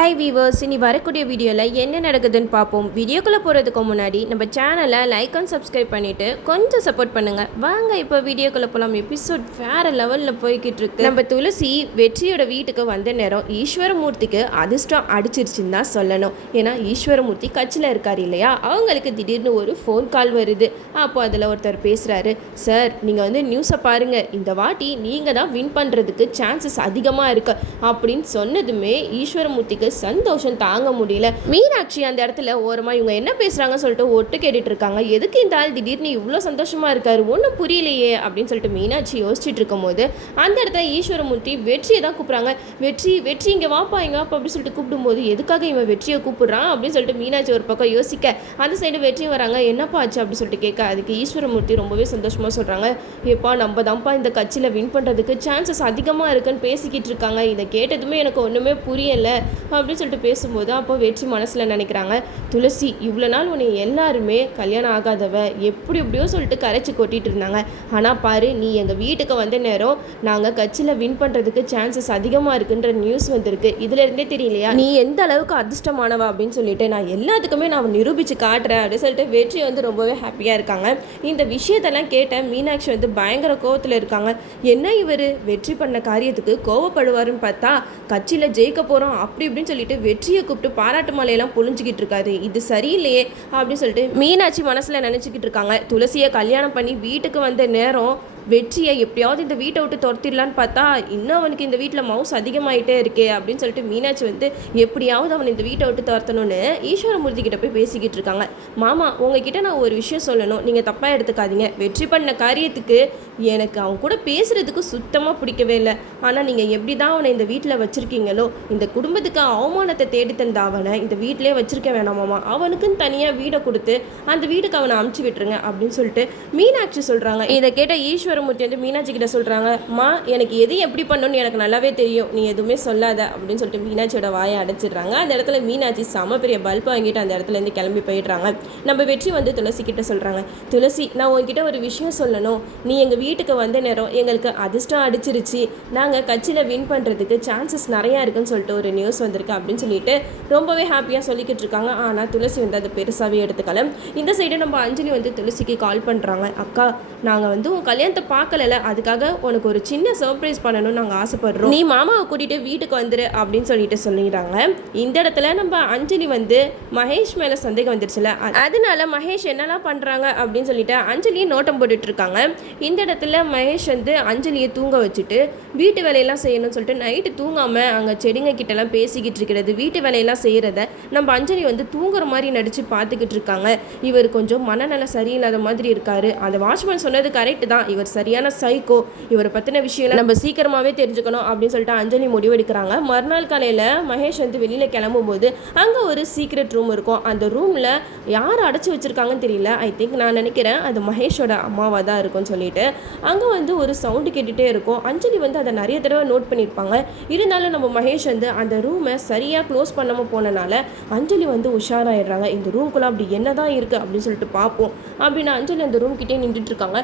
Hi viewers இனி வரக்கூடிய வீடியோவில் என்ன நடக்குதுன்னு பார்ப்போம் வீடியோக்குள்ளே போகிறதுக்கு முன்னாடி நம்ம சேனலை லைக் அண்ட் சப்ஸ்கிரைப் பண்ணிவிட்டு கொஞ்சம் சப்போர்ட் பண்ணுங்கள் வாங்க இப்போ வீடியோக்குள்ளே போகலாம் எபிசோட் வேறு லெவலில் போய்கிட்டு இருக்கு. நம்ம துளசி வெற்றியோட வீட்டுக்கு வந்த நேரம் ஈஸ்வரமூர்த்திக்கு அதிர்ஷ்டம் அடிச்சிருச்சுன்னு தான் சொல்லணும். ஏன்னா ஈஸ்வரமூர்த்தி கட்சியில் இருக்கார் இல்லையா? அவங்களுக்கு திடீர்னு ஒரு ஃபோன் கால் வருது. அப்போ அதில் ஒருத்தர் பேசுகிறாரு சார் நீங்கள் வந்து நியூஸை பாருங்கள் இந்த வாட்டி நீங்கள் தான் வின் பண்ணுறதுக்கு சான்சஸ் அதிகமாக இருக்கு. அப்படின்னு சொன்னதுமே ஈஸ்வரமூர்த்திக்கு சந்தோஷம் தாங்க முடியல. மீனாட்சி அந்த இடத்துல ஓரமாக இவங்க என்ன பேசுகிறாங்கன்னு சொல்லிட்டு ஒட்டு கேட்டுட்டு இருக்காங்க. எதுக்கு இந்த ஆள் திடீர்னு இவ்வளோ சந்தோஷமாக இருக்காரு? ஒன்றும் புரியலையே அப்படின்னு சொல்லிட்டு மீனாட்சி யோசிச்சுட்டு இருக்கும்போது அந்த இடத்துல ஈஸ்வரமூர்த்தி வெற்றியை தான் கூப்பிட்றாங்க. வெற்றி வெற்றி இங்கே வாப்பா இங்கே வாப்பா அப்படின்னு சொல்லிட்டு கூப்பிடும்போது எதுக்காக இவன் வெற்றியை கூப்பிட்றான் அப்படின்னு சொல்லிட்டு மீனாட்சி ஒரு பக்கம் யோசிக்க அந்த சைடு வெற்றியும் வராங்க. என்னப்பா ஆச்சு அப்படின்னு சொல்லிட்டு கேட்க அதுக்கு ஈஸ்வரமூர்த்தி ரொம்பவே சந்தோஷமாக சொல்கிறாங்க ஏப்பா நம்ம தான்ப்பா இந்த கட்சியில் வின் பண்ணுறதுக்கு சான்சஸ் அதிகமாக இருக்குன்னு பேசிக்கிட்டு இருக்காங்க. இதை கேட்டதுமே எனக்கு ஒன்றுமே புரியலை. அப்படின்னு சொல்லிட்டு பேசும்போது அப்போ வெற்றி மனசில் நினைக்கிறாங்க துளசி இவ்வளோ நாள் உன்னை எல்லாருமே கல்யாணம் ஆகாதவ எப்படி எப்படியோ சொல்லிட்டு கரைச்சி கொட்டிட்டு இருந்தாங்க. ஆனால் பாரு நீ எங்கள் வீட்டுக்கு வந்த நேரம் நாங்கள் கட்சியில் வின் பண்ணுறதுக்கு சான்சஸ் அதிகமாக இருக்குன்ற நியூஸ் வந்திருக்கு. இதுல இருந்தே தெரியலையா? நீ எந்த அளவுக்கு அதிர்ஷ்டமானவ அப்படின்னு சொல்லிட்டு நான் எல்லாத்துக்குமே நான் நிரூபித்து காட்டுறேன் அப்படின்னு சொல்லிட்டு வெற்றி வந்து ரொம்பவே ஹாப்பியாக இருக்காங்க. இந்த விஷயத்தெல்லாம் கேட்ட மீனாட்சி வந்து பயங்கர கோவத்தில் இருக்காங்க. என்ன இவர்? வெற்றி பண்ண காரியத்துக்கு கோவப்படுவாருன்னு பார்த்தா கட்சியில் ஜெயிக்க போகிறோம் அப்படி இப்படி அப்படின்னு சொல்லிட்டு வெற்றியை கூப்பிட்டு பாராட்டு மாலையெல்லாம் பொழிஞ்சிக்கிட்டு இருக்காரு. இது சரியில்லையே அப்படின்னு சொல்லிட்டு மீனாட்சி மனசில் நினச்சிக்கிட்டு இருக்காங்க. துளசியை கல்யாணம் பண்ணி வீட்டுக்கு வந்த நேரம் வெற்றியை எப்படியாவது இந்த வீட்டை விட்டு துரத்திடலான்னு பார்த்தா இன்னும் அவனுக்கு இந்த வீட்டில் மவுஸ் அதிகமாயிட்டே இருக்கே அப்படின்னு சொல்லிட்டு மீனாட்சி வந்து எப்படியாவது அவனை இந்த வீட்டை விட்டு துரத்தணும்னு ஈஸ்வரமூர்த்தி கிட்ட போய் பேசிக்கிட்டு இருக்காங்க. மாமா உங்ககிட்ட நான் ஒரு விஷயம் சொல்லணும். நீங்கள் தப்பாக எடுத்துக்காதீங்க. வெற்றி பண்ண காரியத்துக்கு எனக்கு அவன் கூட பேசுகிறதுக்கு சுத்தமாக பிடிக்கவே இல்லை. ஆனால் நீங்கள் எப்படி தான் அவனை இந்த வீட்டில் வச்சுருக்கீங்களோ இந்த குடும்பத்துக்கு அவமானத்தை தேடி தந்த அவனை இந்த வீட்டிலே வச்சுருக்க வேணாமாமா அவனுக்குன்னு தனியாக வீடை கொடுத்து அந்த வீட்டுக்கு அவனை அமுச்சு விட்டுருங்க அப்படின்னு சொல்லிட்டு மீனாட்சி சொல்கிறாங்க இதை கேட்ட ஈஸ்வரமூர்த்தி வந்து மீனாட்சி கிட்ட சொல்கிறாங்க மா எனக்கு எது எப்படி பண்ணணும்னு எனக்கு நல்லாவே தெரியும். நீ எதுவுமே சொல்லாத. அப்படின்னு சொல்லிட்டு மீனாட்சியோட வாயை அடைச்சிடுறாங்க. அந்த இடத்துல மீனாட்சி செம பெரிய பல்ப் வாங்கிட்டு அந்த இடத்துல இருந்து கிளம்பி போயிடுறாங்க. நம்ம வெற்றி வந்து துளசி கிட்ட சொல்கிறாங்க துளசி நான் உங்ககிட்ட ஒரு விஷயம் சொல்லணும். நீ எங்கள் வீட்டுக்கு வந்த நேரம் எங்களுக்கு அதிர்ஷ்டம் அடிச்சிருச்சு. நாங்கள் கட்சியில் வின் பண்ணுறதுக்கு சான்சஸ் நிறையா இருக்குன்னு சொல்லிட்டு ஒரு நியூஸ் வந்திருக்கு. அப்படின்னு சொல்லிட்டு ரொம்பவே ஹாப்பியாக சொல்லிக்கிட்டு இருக்காங்க. ஆனால் துளசி வந்து அதை பெருசாகவே எடுத்துக்கலாம் இந்த சைடு நம்ம அஞ்சலி வந்து துளசிக்கு கால் பண்ணுறாங்க அக்கா நாங்கள் வந்து உன் கல்யாணத்தை பார்க்கலல அதுக்காக உனக்கு ஒரு சின்ன சர்ப்ரைஸ் பண்ணணும்னு நாங்கள் ஆசைப்படுறோம். நீ மாமாவை கூட்டிகிட்டு வீட்டுக்கு வந்துரு அப்படின்னு சொல்லிட்டு சொல்லிடுறாங்க இந்த இடத்துல நம்ம அஞ்சலி வந்து மகேஷ் மேலே சந்தேகம் வந்துருச்சுல அதனால மகேஷ் என்னெல்லாம் பண்ணுறாங்க அப்படின்னு சொல்லிட்டு அஞ்சலியை நோட்டம் போட்டுட்டு இருக்காங்க. இந்த இடத்துல மகேஷ் வந்து அஞ்சலியை தூங்க வச்சுட்டு வீட்டு வேலையெல்லாம் செய்யணும்னு சொல்லிட்டு நைட்டு தூங்காமல் அங்கே செடிங்க கிட்டலாம் பேசிக்கிட்டு இருக்கிறது வீட்டு வேலையெல்லாம் செய்கிறத நம்ம அஞ்சலி வந்து தூங்குற மாதிரி நடித்து பார்த்துக்கிட்டு இருக்காங்க. இவர் கொஞ்சம் மனநல சரியில்லாத மாதிரி இருக்காரு. அந்த வாட்ச்மேன் சொன்னது கரெக்ட் தான். இவர் சரியான சைக்கோ இவரை பற்றின விஷயம் நம்ம சீக்கிரமாகவே தெரிஞ்சுக்கணும் அப்படின்னு சொல்லிட்டு அஞ்சலி முடிவெடுக்கிறாங்க. மறுநாள் காலையில் மகேஷ் வந்து வெளியில் கிளம்பும்போது அங்கே ஒரு சீக்ரெட் ரூம் இருக்கும். அந்த ரூமில் யார் அடைச்சி வச்சிருக்காங்கன்னு தெரியல. ஐ திங்க் நான் நினைக்கிறேன் அது மகேஷோட அம்மாவாக தான் இருக்கும்னு சொல்லிட்டு அங்கே வந்து ஒரு சவுண்டு கேட்டுகிட்டே இருக்கும். அஞ்சலி வந்து அதை நிறைய தடவை நோட் பண்ணியிருப்பாங்க. இருந்தாலும் நம்ம மகேஷ் வந்து அந்த ரூமை சரியாக க்ளோஸ் பண்ணாமல் போனனால அஞ்சலி வந்து உஷாராயிடுறாங்க. இந்த ரூம்குள்ளே அப்படி என்ன தான் இருக்குது அப்படின்னு சொல்லிட்டு பார்ப்போம். அப்படின்னு அஞ்சலி அந்த ரூம் கிட்டே நின்றுட்டு இருக்காங்க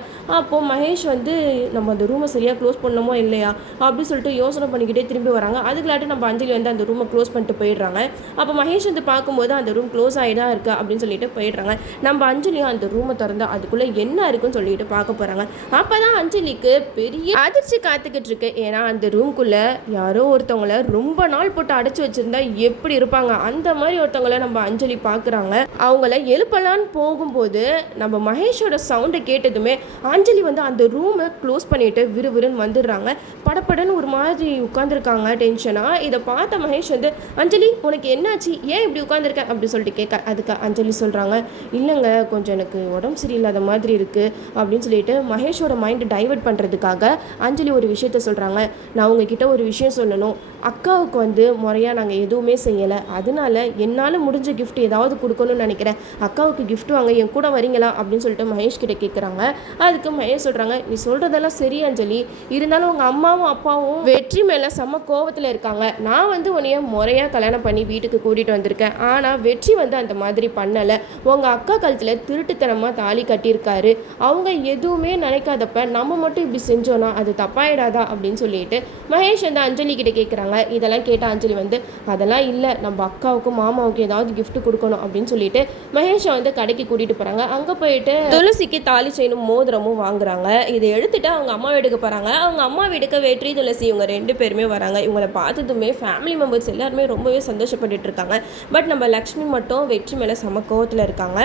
மகேஷ் வந்து நம்ம அந்த ரூமை சரியாக க்ளோஸ் பண்ணணுமோ இல்லையா? அப்படின்னு சொல்லிட்டு யோசனை பண்ணிக்கிட்டே திரும்பி வராங்க. அதுக்குள்ளாட்டி நம்ம அஞ்சலி வந்து அந்த ரூமை க்ளோஸ் பண்ணிட்டு போயிடுறாங்க. அப்போ மகேஷ் வந்து பார்க்கும்போது அந்த ரூம் க்ளோஸ் ஆகிதான் இருக்கு அப்படின்னு சொல்லிட்டு போயிடுறாங்க. நம்ம அஞ்சலியும் அந்த ரூமை திறந்து அதுக்குள்ளே என்ன இருக்குன்னு சொல்லிட்டு பார்க்க போகிறாங்க அப்போ தான் அஞ்சலிக்கு பெரிய அதிர்ச்சி காத்துக்கிட்டு இருக்கு. ஏன்னா அந்த ரூம்குள்ளே யாரோ ஒருத்தவங்கள ரொம்ப நாள் போட்டு அடைச்சி வச்சுருந்தா எப்படி இருப்பாங்க? அந்த மாதிரி ஒருத்தவங்களை நம்ம அஞ்சலி பார்க்குறாங்க. அவங்கள எழுப்பலான்னு போகும்போது நம்ம நம்ம மகேஷோட சவுண்டை கேட்டதுமே அஞ்சலி வந்து அந்த ரூமை க்ளோஸ் பண்ணிட்டு விறுவிறுன்னு வந்துடுறாங்க. படப்படன்னு ஒரு மாதிரி உட்காந்துருக்காங்க டென்ஷனாக இதை பார்த்த மகேஷ் வந்து அஞ்சலி உனக்கு என்னாச்சு? ஏன் இப்படி உட்காந்துருக்க அப்படி சொல்லிட்டு கேட்க அதுக்கு அஞ்சலி சொல்கிறாங்க இல்லைங்க கொஞ்சம் எனக்கு உடம்பு சரியில்லாத மாதிரி இருக்குது அப்படின்னு சொல்லிட்டு மகேஷோட மைண்டு டைவர்ட் பண்ணுறதுக்காக அஞ்சலி ஒரு விஷயத்த சொல்கிறாங்க நான் உங்ககிட்ட ஒரு விஷயம் சொல்லணும். அக்காவுக்கு வந்து முறையாக நாங்கள் எதுவுமே செய்யலை. அதனால என்னால் முடிஞ்ச கிஃப்ட் ஏதாவது கொடுக்கணும்னு நினைக்கிறேன். அக்காவுக்கு கிஃப்ட் வாங்க என் கூட வரீங்களா? அப்படின்னு சொல்லிட்டு மகேஷ் கிட்ட கேட்குறாங்க அதுக்கு மகேஷ் சொல்கிறாங்க நீ சொல்கிறதெல்லாம் சரி அஞ்சலி. இருந்தாலும் உங்கள் அம்மாவும் அப்பாவும் வெற்றி மேலே செம்ம கோவத்தில் இருக்காங்க. நான் வந்து உன்னைய முறையாக கல்யாணம் பண்ணி வீட்டுக்கு கூட்டிகிட்டு வந்திருக்கேன். ஆனால் வெற்றி வந்து அந்த மாதிரி பண்ணலை. உங்கள் அக்கா கழுத்தில் திருட்டுத்தனமாக தாலி கட்டியிருக்காரு. அவங்க எதுவுமே நினைக்காதப்ப நம்ம மட்டும் இப்படி செஞ்சோன்னா அது தப்பாயிடாதா? அப்படின்னு சொல்லிட்டு மகேஷ் வந்து அஞ்சலி கிட்ட கேட்குறாங்க இதெல்லாம் கேட்ட அஞ்சலி வந்து அதெல்லாம் இல்லை. நம்ம அக்காவுக்கும் மாமாவுக்கும் ஏதாவது கிஃப்ட் கொடுக்கணும். அப்படின்னு சொல்லிட்டு மகேஷை வந்து கடைக்கு கூட்டிகிட்டு போகிறாங்க அங்கே போயிட்டு துளசிக்கு தாலி செயினும் மோதிரமும் வாங்குறாங்க. இதை எடுத்துட்டு அவங்க அம்மா வீட்டுக்கு போகிறாங்க அவங்க அம்மா வீட்டுக்கு வெற்றி துளசி இவங்க ரெண்டு பேருமே வராங்க. இவங்களை பார்த்ததுமே ஃபேமிலி மெம்பர்ஸ் எல்லாருமே ரொம்பவே சந்தோஷப்பட்டுட்டு இருக்காங்க. பட் நம்ம லக்ஷ்மி மட்டும் வெற்றி மேலே சம கோவத்தில் இருக்காங்க.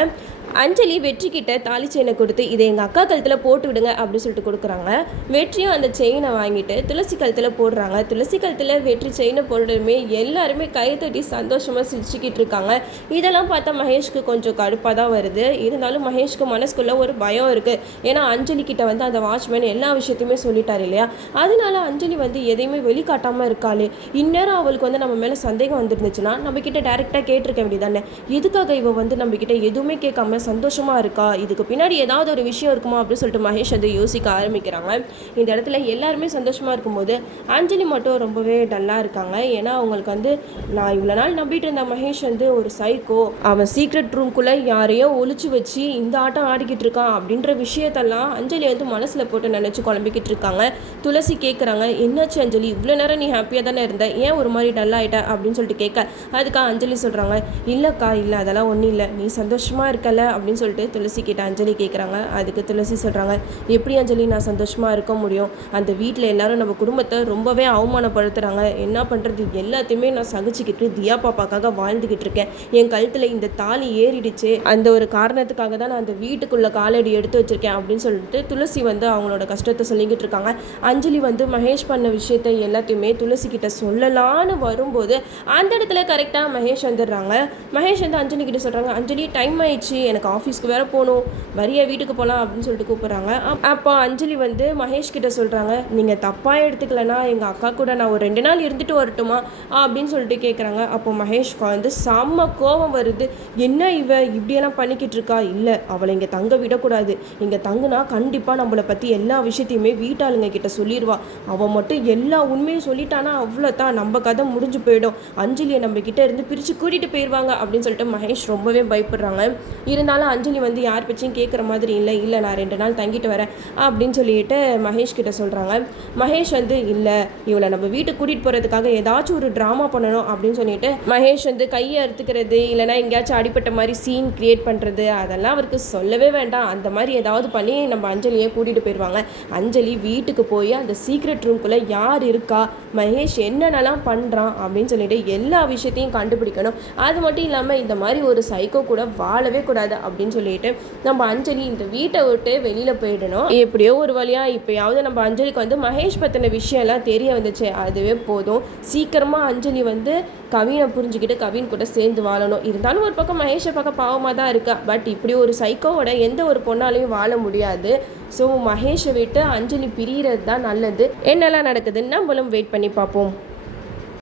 அஞ்சலி வெற்றி கிட்ட தாலி செயினை கொடுத்து இதை எங்கள் அக்கா கழுத்தில் போட்டு விடுங்க அப்படின்னு சொல்லிட்டு கொடுக்குறாங்க. வெற்றியும் அந்த செயினை வாங்கிட்டு துளசி கழுத்தில் போடுறாங்க. துளசி கழுத்தில் வெற்றி செயினை போடுறதுமே எல்லாருமே கை தட்டி சந்தோஷமாக சிரிச்சுக்கிட்டு இருக்காங்க. இதெல்லாம் பார்த்தா மகேஷ்க்கு கொஞ்சம் கடுப்பாக தான் வருது. இருந்தாலும் மகேஷ்க்கு மனசுக்குள்ள ஒரு பயம் இருக்குது ஏன்னா அஞ்சலி கிட்ட வந்து அந்த வாட்ச்மேன் எல்லா விஷயத்தையுமே சொல்லிட்டார் இல்லையா? அதனால அஞ்சலி வந்து எதையுமே வெளிக்காட்டாமல் இருக்காளே. இந்நேரம் அவளுக்கு வந்து நம்ம மேலே சந்தேகம் வந்துருந்துச்சுன்னா நம்மக்கிட்ட டேரெக்டாக கேட்டிருக்க வேண்டியதானே எதுக்காக இவ வந்து நம்மக்கிட்ட எதுவுமே கேட்காம சந்தோஷமாக இருக்கா? இதுக்கு பின்னாடி ஏதாவது ஒரு விஷயம் இருக்குமா? அப்படின்னு சொல்லிட்டு மகேஷ் வந்து யோசிக்க ஆரம்பிக்கிறாங்க. இந்த இடத்துல எல்லாருமே சந்தோஷமாக இருக்கும்போது அஞ்சலி மட்டும் ரொம்பவே டல்லாக இருக்காங்க. ஏன்னா அவங்களுக்கு வந்து நான் இவ்வளோ நாள் நம்பிட்டு இருந்த மகேஷ் வந்து ஒரு சைக்கோ அவன் சீக்ரெட் ரூம்குள்ளே யாரையோ ஒழிச்சு வச்சு இந்த ஆட்டம் ஆடிக்கிட்டு இருக்கான் அப்படின்ற விஷயத்தெல்லாம் அஞ்சலி வந்து மனசில் போட்டு நினச்சி குழம்பிக்கிட்டு இருக்காங்க. துளசி கேட்குறாங்க என்னாச்சு அஞ்சலி? இவ்வளோ நேரம் நீ ஹாப்பியாக தானே இருந்த? ஏன் ஒரு மாதிரி டல் அப்படின்னு சொல்லிட்டு கேட்க அதுக்காக அஞ்சலி சொல்கிறாங்க இல்லைக்கா இல்லை அதெல்லாம் ஒன்றும் இல்லை. நீ சந்தோஷமாக இருக்கல. அப்படின்னு சொல்லிட்டு துளசி கிட்ட அஞ்சலி கேட்குறாங்க அதுக்கு துளசி சொல்கிறாங்க எப்படி அஞ்சலி? நான் சந்தோஷமாக இருக்க முடியும். அந்த வீட்டில் எல்லாரும் நம்ம குடும்பத்தை ரொம்பவே அவமானப்படுத்துகிறாங்க என்ன பண்ணுறது எல்லாத்தையுமே நான் சகிச்சுக்கிட்டு தியா பாப்பாக்காக வாழ்ந்துக்கிட்டு இருக்கேன். என் கழுத்தில் இந்த தாலி ஏறிடுச்சு. அந்த ஒரு காரணத்துக்காக தான் நான் அந்த வீட்டுக்குள்ளே காலடி எடுத்து வச்சிருக்கேன். அப்படின்னு சொல்லிட்டு துளசி வந்து அவங்களோட கஷ்டத்தை சொல்லிக்கிட்டு இருக்காங்க. அஞ்சலி வந்து மகேஷ் பண்ண விஷயத்தை எல்லாத்தையுமே துளசி கிட்ட சொல்லலான்னு வரும்போது அந்த இடத்துல கரெக்டாக மகேஷ் வந்துடுறாங்க. மகேஷ் வந்து அஞ்சலி கிட்ட சொல்கிறாங்க அஞ்சலி டைம் ஆயிடுச்சு. எனக்கு ஆஃபீஸ்க்கு வேற போகணும் வரியா வீட்டுக்கு போகலாம் அப்படின்னு சொல்லிட்டு கூப்பிட்றாங்க. அப்போ அஞ்சலி வந்து மகேஷ் கிட்ட சொல்கிறாங்க நீங்கள் தப்பாக எடுத்துக்கலனா எங்கள் அக்கா கூட நான் ஒரு ரெண்டு நாள் இருந்துட்டு வரட்டுமா? அப்படின்னு சொல்லிட்டு கேட்குறாங்க அப்போ மகேஷ்க்கு வந்து செம்ம கோபம் வருது. என்ன இவ? இப்படியெல்லாம் பண்ணிக்கிட்டு இருக்கா? இல்லை அவளை இங்கே தங்க விடக்கூடாது. இங்கே தங்குனா கண்டிப்பாக நம்மளை பற்றி எல்லா விஷயத்தையுமே வீட்டாளுங்க கிட்ட சொல்லிடுவா அவள் மட்டும் எல்லா உண்மையும் சொல்லிட்டானா அவ்வளோதான் நம்ம கதை முடிஞ்சு போயிடும். அஞ்சலியை நம்ம கிட்ட இருந்து பிரித்து கூட்டிகிட்டு போயிடுவாங்க அப்படின்னு சொல்லிட்டு மகேஷ் ரொம்பவே பயப்படுறாங்க. இருந்தாலும் அஞ்சலி வந்து யார் பேச்சையும் கேட்குற மாதிரி இல்லை இல்லை நான் ரெண்டு நாள் தங்கிட்டு வரேன் அப்படின்னு சொல்லிட்டு மகேஷ் கிட்ட சொல்கிறாங்க மகேஷ் வந்து இல்லை இவளை நம்ம வீட்டுக்கு கூட்டிகிட்டு போகிறதுக்காக ஏதாச்சும் ஒரு ட்ராமா பண்ணணும் அப்படின்னு சொல்லிட்டு மகேஷ் வந்து கையை அறுத்துக்கிறது இல்லைனா எங்கேயாச்சும் அடிப்பட்ட மாதிரி சீன் கிரியேட் பண்ணுறது அதெல்லாம் அவருக்கு சொல்லவே வேண்டாம். அந்த மாதிரி ஏதாவது பண்ணி நம்ம அஞ்சலியை கூட்டிகிட்டு போயிடுவாங்க அஞ்சலி வீட்டுக்கு போய் அந்த சீக்ரெட் ரூம்குள்ளே யார் இருக்கா மகேஷ் என்னென்னலாம் பண்ணுறான் அப்படின்னு சொல்லிட்டு எல்லா விஷயத்தையும் கண்டுபிடிக்கணும். அது மட்டும் இல்லாமல் இந்த மாதிரி ஒரு சைக்கோ கூட வாழவே கூடாது. அப்படின்னு சொல்லிட்டு நம்ம அஞ்சலி இந்த வீட்டை விட்டு வெளியில் போயிடணும். எப்படியோ ஒரு வழியாக இப்போயாவது நம்ம அஞ்சலிக்கு வந்து மகேஷ் பற்றின விஷயம்லாம் தெரிய வந்துச்சு. அதுவே போதும். சீக்கிரமாக அஞ்சலி வந்து கவினை புரிஞ்சுக்கிட்டு கவின் கூட சேர்ந்து வாழணும். இருந்தாலும் ஒரு பக்கம் மகேஷை பார்க்க பாவமாக தான் இருக்கா. பட் இப்படி ஒரு சைக்கோவோட எந்த ஒரு பொண்ணாலையும் வாழ முடியாது. ஸோ மகேஷை விட்டு அஞ்சலி பிரிகிறது தான் நல்லது. என்னெல்லாம் நடக்குதுன்னு நம்மளும் வெயிட் பண்ணி பார்ப்போம்.